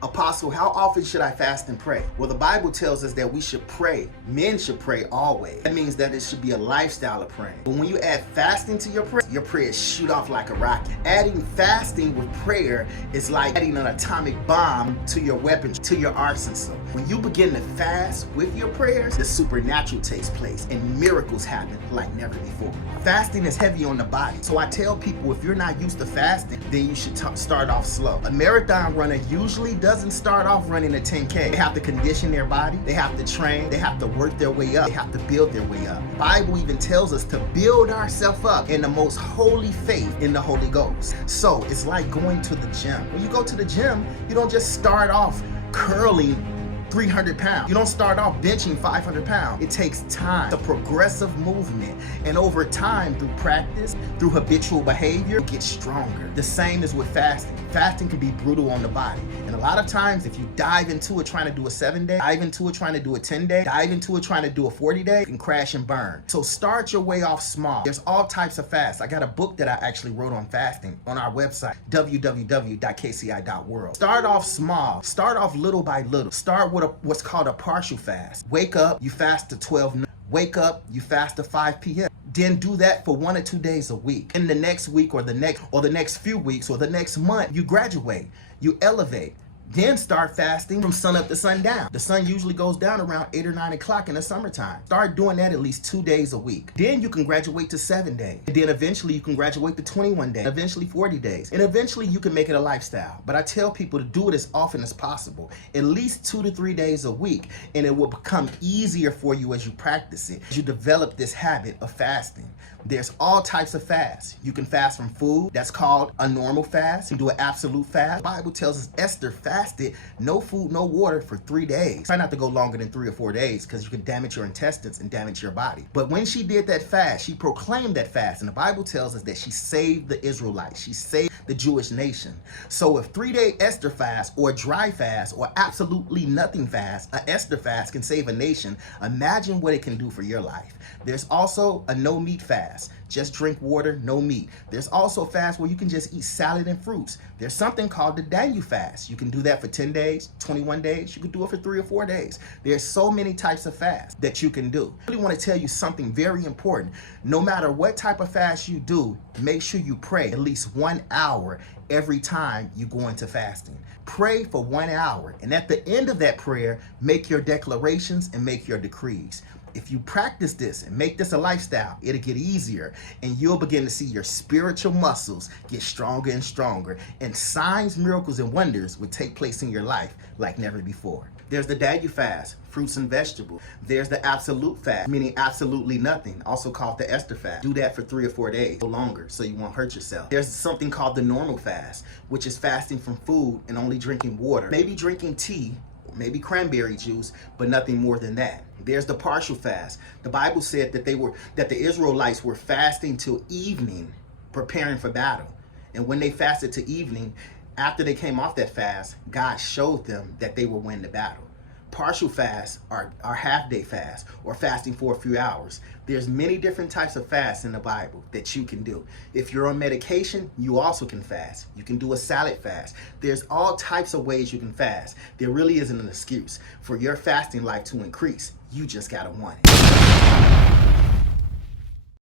Apostle, how often should I fast and pray? Well, the Bible tells us that we should pray. Men should pray always. That means that it should be a lifestyle of praying. But when you add fasting to your prayers shoot off like a rocket. Adding fasting with prayer is like adding an atomic bomb to your weapons, to your arsenal. When you begin to fast with your prayers, the supernatural takes place and miracles happen like never before. Fasting is heavy on the body. So I tell people, if you're not used to fasting, then you should start off slow. A marathon runner usually doesn't start off running a 10K. They have to condition their body, they have to train, they have to work their way up, they have to build their way up. The Bible even tells us to build ourselves up in the most holy faith in the Holy Ghost. So it's like going to the gym. When you go to the gym, you don't just start off curling 300 pounds. You don't start off benching 500 pounds. It takes time, it's a progressive movement. And over time, through practice, through habitual behavior, you get stronger. The same is with fasting. Fasting can be brutal on the body. And a lot of times, if you dive into it trying to do a 7-day, dive into it trying to do a 10-day, dive into it trying to do a 40-day, you can crash and burn. So start your way off small. There's all types of fasts. I got a book that I actually wrote on fasting on our website, www.kci.world. Start off small. Start off little by little. Start with what's called a partial fast. Wake up, you fast to 12 noon. Wake up, you fast to 5 p.m. Then do that for 1 or 2 days a week. In the next week or the next few weeks or the next month, you graduate, you elevate. Then start fasting from sun up to sundown. The sun usually goes down around 8 or 9 o'clock in the summertime. Start doing that at least 2 days a week. Then you can graduate to 7 days. And then eventually you can graduate to 21 days, eventually 40 days. And eventually you can make it a lifestyle. But I tell people to do it as often as possible, at least 2 to 3 days a week. And it will become easier for you as you practice it, as you develop this habit of fasting. There's all types of fasts. You can fast from food. That's called a normal fast. You can do an absolute fast. The Bible tells us Esther fasted no food, no water for 3 days. Try not to go longer than 3 or 4 days because you can damage your intestines and damage your body. But when she did that fast, she proclaimed that fast. And the Bible tells us that she saved the Israelites. She saved the Jewish nation. So if 3-day Esther fast or a dry fast or absolutely nothing fast, an Esther fast can save a nation, imagine what it can do for your life. There's also a no meat fast. Just drink water, no meat. There's also a fast where you can just eat salad and fruits. There's something called the Daniel fast. You can do that for 10 days, 21 days. You can do it for 3 or 4 days. There's so many types of fasts that you can do. I really want to tell you something very important. No matter what type of fast you do, make sure you pray at least 1 hour every time you go into fasting. Pray for 1 hour. And at the end of that prayer, make your declarations and make your decrees. If you practice this and make this a lifestyle, it'll get easier and you'll begin to see your spiritual muscles get stronger and stronger, and signs, miracles, and wonders would take place in your life like never before. There's the Daniel fast, fruits and vegetables. There's the absolute fast, meaning absolutely nothing, also called the Esther fast. Do that for 3 or 4 days or longer so you won't hurt yourself. There's something called the normal fast, which is fasting from food and only drinking water, maybe drinking tea, maybe cranberry juice, but nothing more than that. There's the partial fast. The Bible said that the Israelites were fasting till evening, preparing for battle. And when they fasted to evening, after they came off that fast, God showed them that they will win the battle. Partial fasts are half-day fasts or fasting for a few hours. There's many different types of fasts in the Bible that you can do. If you're on medication, you also can fast. You can do a salad fast. There's all types of ways you can fast. There really isn't an excuse for your fasting life to increase. You just gotta want it.